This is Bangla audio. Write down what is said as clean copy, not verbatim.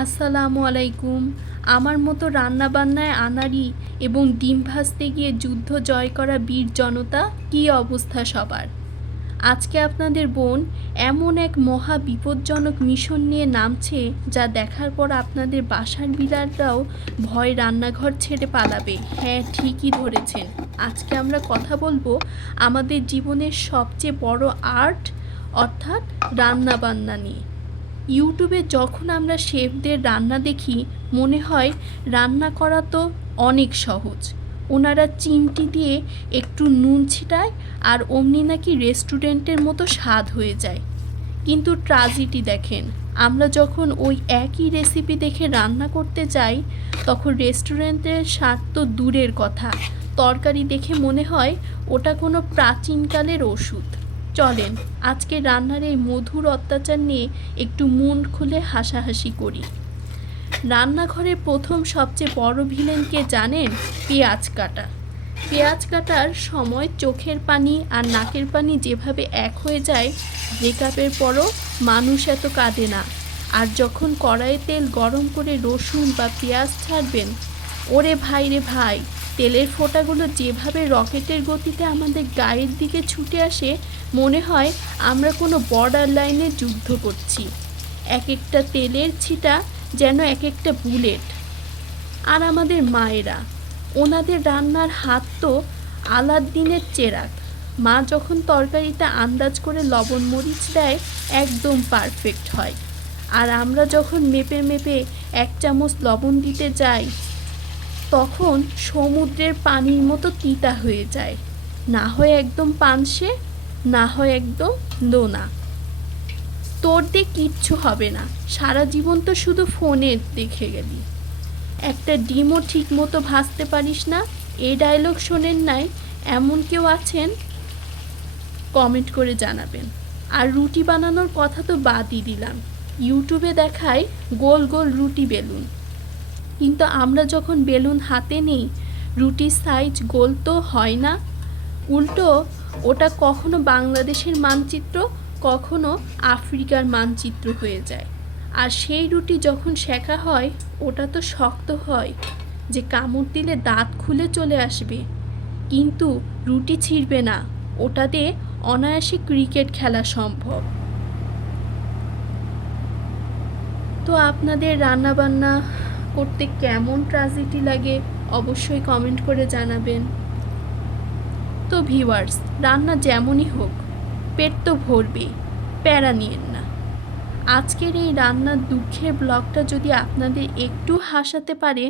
আসসালামু আলাইকুম। আমার মতো রান্নাবান্নায় আনাড়ি এবং ডিম ভাজতে গিয়ে যুদ্ধ জয় করা বীর জনতা, কী অবস্থা সবার। আজকে আপনাদের বোন এমন এক মহা বিপজ্জনক মিশন নিয়ে নামছে, যা দেখার পর আপনাদের বাসার বিড়ালরাও ভয় রান্নাঘর ছেড়ে পালাবে। হ্যাঁ, ঠিকই ধরেছেন। আজকে আমরা কথা বলবো আমাদের জীবনের সবচেয়ে বড় আর্ট, অর্থাৎ রান্নাবান্না নিয়ে। ইউটিউবে যখন আমরা শেফদের রান্না দেখি, মনে হয় রান্না করা তো অনেক সহজ। ওনারা চিমটি দিয়ে একটু নুন ছিটায় আর অমনি নাকি রেস্টুরেন্টের মতো স্বাদ হয়ে যায়। কিন্তু ট্র্যাজেডি দেখেন, আমরা যখন ওই একই রেসিপি দেখে রান্না করতে যাই, তখন রেস্টুরেন্টের স্বাদ তো দূরের কথা, তরকারি দেখে মনে হয় ওটা কোনো প্রাচীনকালের ওষুধ। চলেন আজকে রান্নার এই মধুর অত্যাচার নিয়ে একটু মন খুলে হাসাহাসি করি। রান্নাঘরের প্রথম সবচেয়ে বড় ভিলেনকে জানেন? পেঁয়াজ কাটা। পেঁয়াজ কাটার সময় চোখের পানি আর নাকের পানি যেভাবে এক হয়ে যায়, ব্রেকআপের পরও মানুষ এত কাঁদে না। আর যখন কড়াইয়ে তেল গরম করে রসুন বা পেঁয়াজ ছাড়বেন, ওরে ভাই রে ভাই, তেলের ফোঁটাগুলো যেভাবে রকেটের গতিতে আমাদের গায়ের দিকে ছুটে আসে, মনে হয় আমরা কোনো বর্ডার লাইনে যুদ্ধ করছি। এক একটা তেলের ছিটা যেন এক একটা বুলেট। আর আমাদের মায়েরা, ওনাদের রান্নার হাত তো আলাদিনের চেরাগ। মা যখন তরকারিতে আন্দাজ করে লবণ মরিচ দেয়, একদম পারফেক্ট হয়। আর আমরা যখন মেপে মেপে 1 চামচ লবণ দিতে যাই, তখন সমুদ্রের পানির মতো তিতা হয়ে যায়। না হয় একদম পানসে, না হয় একদম লোনা। তোর দিয়ে কিচ্ছু হবে না, সারা জীবন তো শুধু ফোনে দেখে গেলি। একটা ডিমও ঠিক মতো ভাজতে পারিস না। এই ডায়লগ শোনেন নাই? এমন কেউ আছেন? কমেন্ট করে জানাবেন। আর রুটি বানানোর কথা তো বাদই দিলাম। ইউটিউবে দেখায় গোল গোল রুটি বেলুন, কিন্তু আমরা যখন বেলুন হাতে নিই, রুটির সাইজ গোল তো হয় না। উল্টো ওটা কখনো বাংলাদেশের মানচিত্র, কখনো আফ্রিকার মানচিত্র হয়ে যায়। আর সেই রুটি যখন সেঁকা হয়, ওটা তো শক্ত হয় যে কামড় দিলে দাঁত খুলে চলে আসবে, কিন্তু রুটি ছিঁড়বে না। ওটাতে অনায়াসে ক্রিকেট খেলা সম্ভব। তো আপনাদের রান্নাবান্না করতে কেমন ট্র্যাজেডি লাগে, অবশ্যই কমেন্ট করে জানাবেন। তো ভিউয়ার্স, রান্না যেমনই হোক, পেট তো ভরবেই, প্যারা নিয়েন না। আজকের এই রান্নার দুঃখের ব্লগটা যদি আপনাদের একটু হাসাতে পারে,